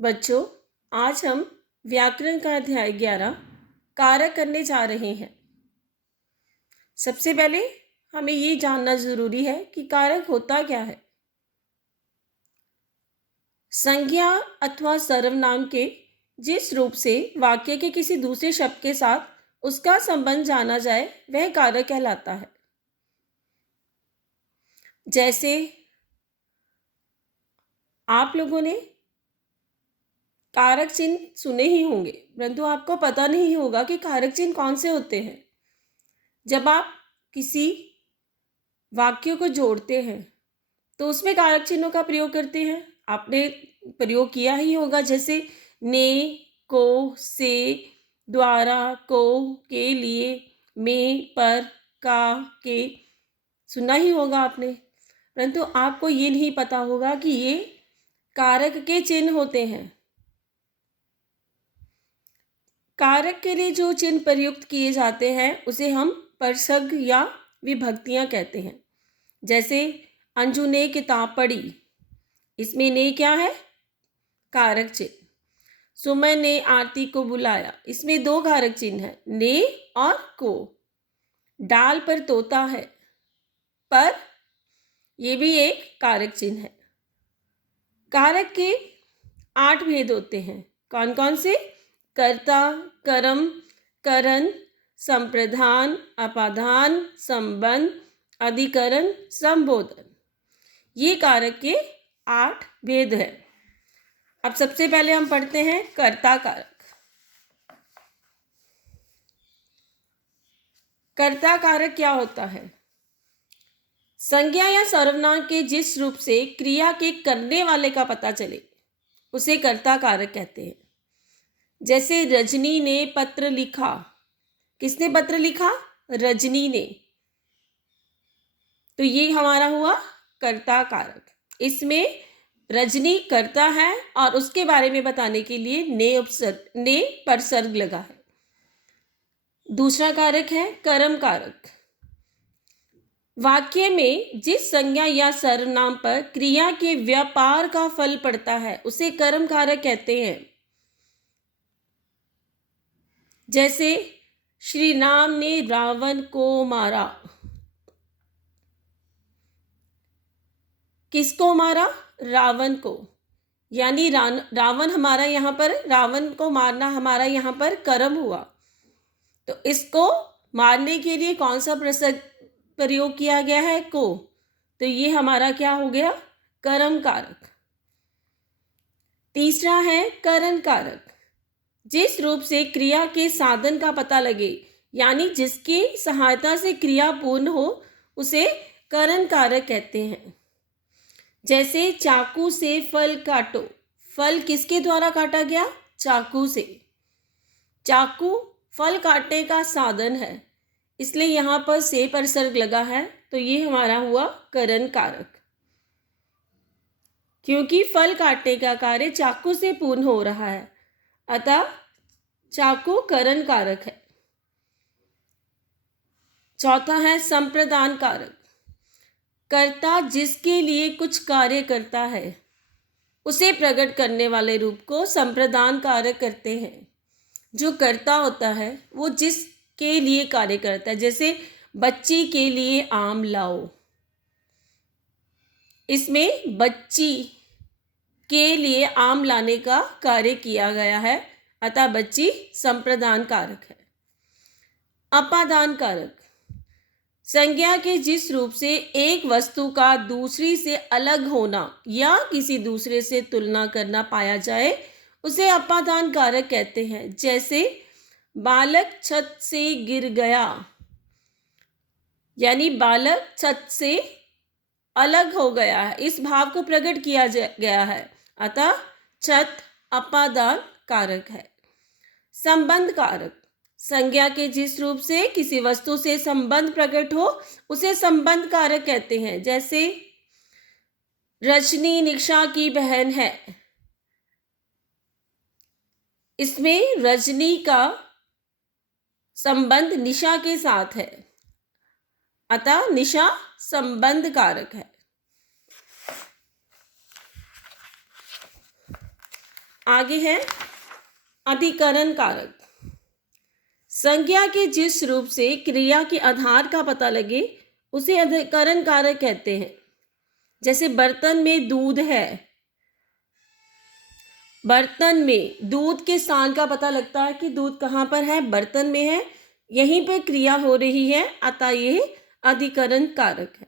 बच्चों, आज हम व्याकरण का अध्याय 11 कारक करने जा रहे हैं। सबसे पहले हमें ये जानना जरूरी है कि कारक होता क्या है। संज्ञा अथवा सर्वनाम के जिस रूप से वाक्य के किसी दूसरे शब्द के साथ उसका संबंध जाना जाए वह कारक कहलाता है। जैसे आप लोगों ने कारक चिन्ह सुने ही होंगे, परंतु आपको पता नहीं होगा कि कारक चिन्ह कौन से होते हैं। जब आप किसी वाक्य को जोड़ते हैं तो उसमें कारक चिन्हों का प्रयोग करते हैं। आपने प्रयोग किया ही होगा, जैसे ने, को, से, द्वारा, को, के लिए, में, पर, का, के सुना ही होगा आपने। परंतु आपको ये नहीं पता होगा कि ये कारक के चिन्ह होते हैं। कारक के लिए जो चिन्ह प्रयुक्त किए जाते हैं उसे हम परसर्ग या विभक्तियां कहते हैं। जैसे अंजू ने किताब पढ़ी, इसमें ने क्या है? कारक चिन्ह। सुमन ने आरती को बुलाया, इसमें दो कारक चिन्ह है, ने और को। डाल पर तोता है, पर ये भी एक कारक चिन्ह है। कारक के 8 भेद होते हैं। कौन कौन से? कर्ता, कर्म, करण, संप्रधान, अपादान, संबंध, अधिकरण, संबोधन। ये कारक के 8 भेद है। अब सबसे पहले हम पढ़ते हैं कर्ता कारक। कर्ता कारक क्या होता है? संज्ञा या सर्वनाम के जिस रूप से क्रिया के करने वाले का पता चले उसे कर्ता कारक कहते हैं। जैसे रजनी ने पत्र लिखा, किसने पत्र लिखा? रजनी ने। तो ये हमारा हुआ कर्ता कारक। इसमें रजनी कर्ता है और उसके बारे में बताने के लिए ने परसर्ग लगा है। दूसरा कारक है कर्म कारक। वाक्य में जिस संज्ञा या सर्वनाम पर क्रिया के व्यापार का फल पड़ता है उसे कर्म कारक कहते हैं। जैसे श्री राम ने रावण को मारा, किसको मारा? रावण को। यानी रावण हमारा यहाँ पर, रावण को मारना हमारा यहाँ पर कर्म हुआ। तो इसको मारने के लिए कौन सा प्रयोग किया गया है? को। तो ये हमारा क्या हो गया? कर्म कारक। तीसरा है करण कारक। जिस रूप से क्रिया के साधन का पता लगे, यानी जिसकी सहायता से क्रिया पूर्ण हो, उसे करण कारक कहते हैं। जैसे चाकू से फल काटो, फल किसके द्वारा काटा गया? चाकू से। चाकू फल काटने का साधन है, इसलिए यहाँ पर से परसर्ग लगा है। तो ये हमारा हुआ करण कारक, क्योंकि फल काटने का कार्य चाकू से पूर्ण हो रहा है, अतः चाकू करण कारक है। चौथा है संप्रदान कारक। कर्ता जिसके लिए कुछ कार्य करता है उसे प्रकट करने वाले रूप को संप्रदान कारक करते हैं। जो कर्ता होता है वो जिसके लिए कार्य करता है। जैसे बच्ची के लिए आम लाओ, इसमें बच्ची के लिए आम लाने का कार्य किया गया है, अतः बच्ची संप्रदान कारक है। अपादान कारक। संज्ञा के जिस रूप से एक वस्तु का दूसरी से अलग होना या किसी दूसरे से तुलना करना पाया जाए उसे अपादान कारक कहते हैं। जैसे बालक छत से गिर गया, यानी बालक छत से अलग हो गया है, इस भाव को प्रकट किया गया है, अतः छत अपादान कारक है। संबंध कारक। संज्ञा के जिस रूप से किसी वस्तु से संबंध प्रकट हो उसे संबंध कारक कहते हैं। जैसे रजनी निशा की बहन है, इसमें रजनी का संबंध निशा के साथ है, अतः निशा संबंध कारक है। आगे है अधिकरण कारक। संज्ञा के जिस रूप से क्रिया के आधार का पता लगे उसे अधिकरण कारक कहते हैं। जैसे बर्तन में दूध है, बर्तन में दूध के स्थान का पता लगता है कि दूध कहाँ पर है, बर्तन में है, यहीं पर क्रिया हो रही है, अतः यह अधिकरण कारक है।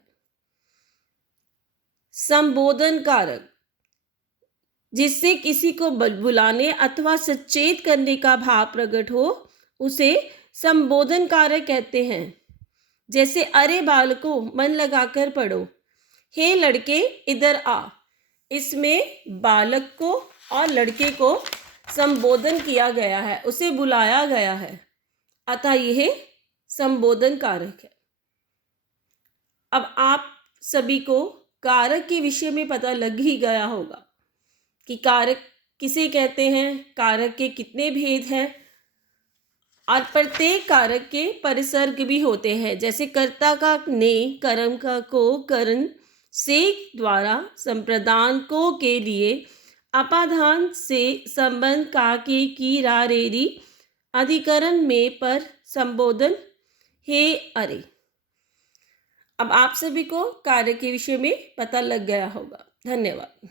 संबोधन कारक, जिससे किसी को बुलाने अथवा सचेत करने का भाव प्रकट हो उसे संबोधन कारक कहते हैं। जैसे अरे बालकों मन लगाकर पढ़ो, हे लड़के इधर आ। इसमें बालक को और लड़के को संबोधन किया गया है, उसे बुलाया गया है, अतः यह संबोधन कारक है। अब आप सभी को कारक के विषय में पता लग ही गया होगा कि कारक किसे कहते हैं, कारक के कितने भेद हैं और प्रत्येक कारक के परिसर्ग भी होते हैं। जैसे कर्ता का ने, कर्म का को, करण से द्वारा, संप्रदान को के लिए, अपाधान से, संबंध का के की रा रे री, अधिकरण में पर, संबोधन हे अरे। अब आप सभी को कारक के विषय में पता लग गया होगा। धन्यवाद।